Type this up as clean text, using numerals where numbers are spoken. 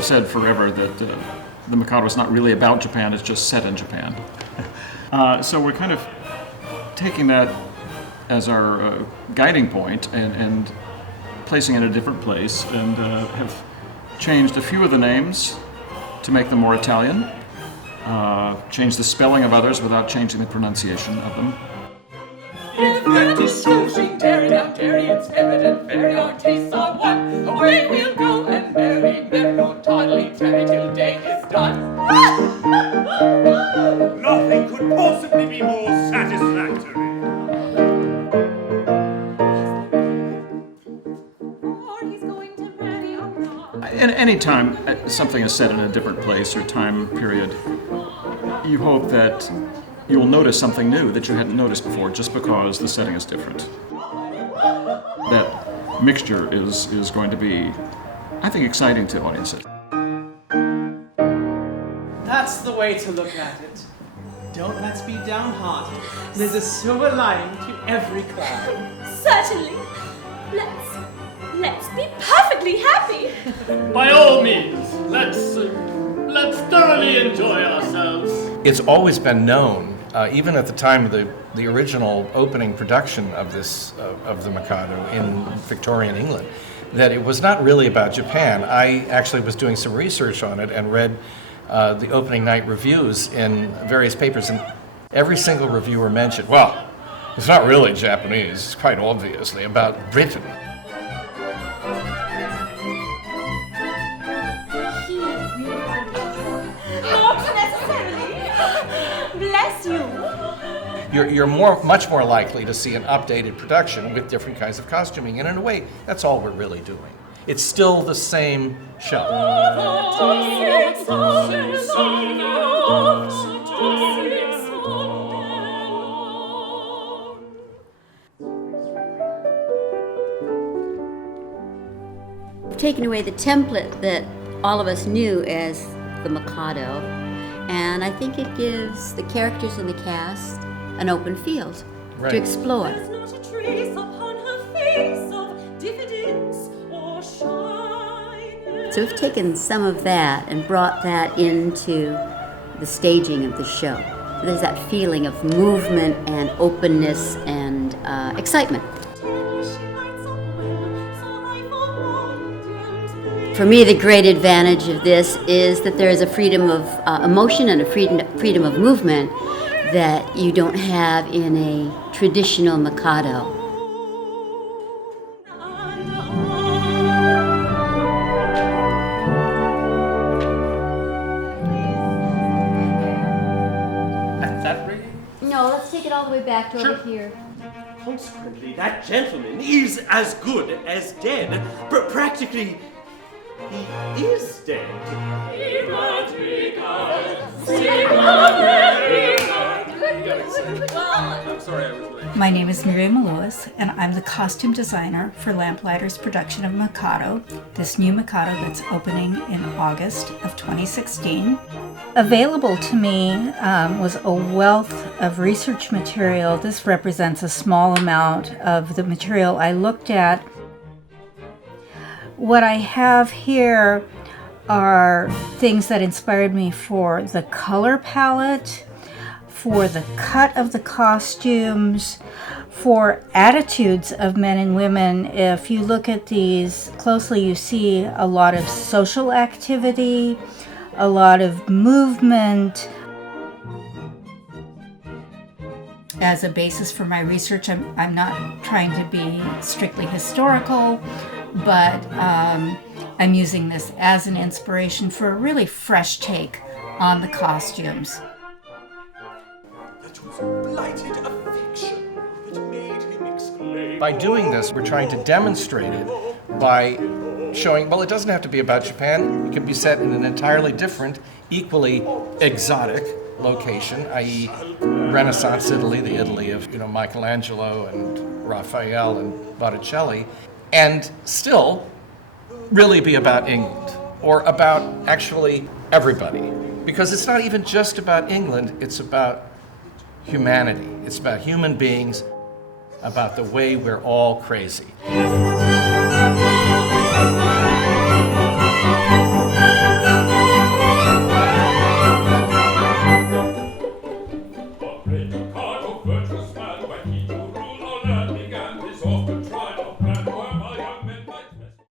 have said forever that the Mikado is not really about Japan, it's just set in Japan. So we're kind of taking that as our guiding point and placing it in a different place, and have changed a few of the names to make them more Italian, changed the spelling of others without changing the pronunciation of them. It's evident, very our tastes are one. Away we'll go and marry, no tidily tarry till day is done. Nothing could possibly be more satisfactory. And any time something is set in a different place or time period, you hope that you'll notice something new that you hadn't noticed before just because the setting is different. That mixture is going to be, I think, exciting to audiences. That's the way to look at it. Don't let's be downhearted. There's a silver lining to every cloud. Certainly. Let's be perfectly happy. By all means, let's thoroughly enjoy ourselves. It's always been known, even at the time of the original opening production of this of the Mikado in Victorian England, that it was not really about Japan. I actually was doing some research on it and read the opening night reviews in various papers, and every single reviewer mentioned, well, it's not really Japanese, it's quite obviously about Britain. Bless you. You're much more likely to see an updated production with different kinds of costuming, and in a way, that's all we're really doing. It's still the same show. Taken away the template that all of us knew as the Mikado, and I think it gives the characters in the cast an open field to explore. There's not a trace upon her face of diffidence or shyness. So we've taken some of that and brought that into the staging of the show. There's that feeling of movement and openness and excitement. For me, the great advantage of this is that there is a freedom of emotion and a freedom of movement that you don't have in a traditional Mikado. That ringing? No, let's take it all the way back to over here. Consequently, that gentleman is as good as dead. Practically, he is dead. I'm sorry I was late. My name is Miriam Lewis, and I'm the costume designer for Lamplighters' production of Mikado, this new Mikado that's opening in August of 2016. Available to me was a wealth of research material. This represents a small amount of the material I looked at. What I have here are things that inspired me for the color palette, for the cut of the costumes, for attitudes of men and women. If you look at these closely, you see a lot of social activity, a lot of movement. As a basis for my research, I'm not trying to be strictly historical, but I'm using this as an inspiration for a really fresh take on the costumes. That was blighted affection that made him exclaim. By doing this, we're trying to demonstrate it by showing, well, it doesn't have to be about Japan. It can be set in an entirely different, equally exotic location, i.e. Renaissance Italy, the Italy of Michelangelo and Raphael and Botticelli, and still really be about England, or about actually everybody. Because it's not even just about England, it's about humanity. It's about human beings, about the way we're all crazy.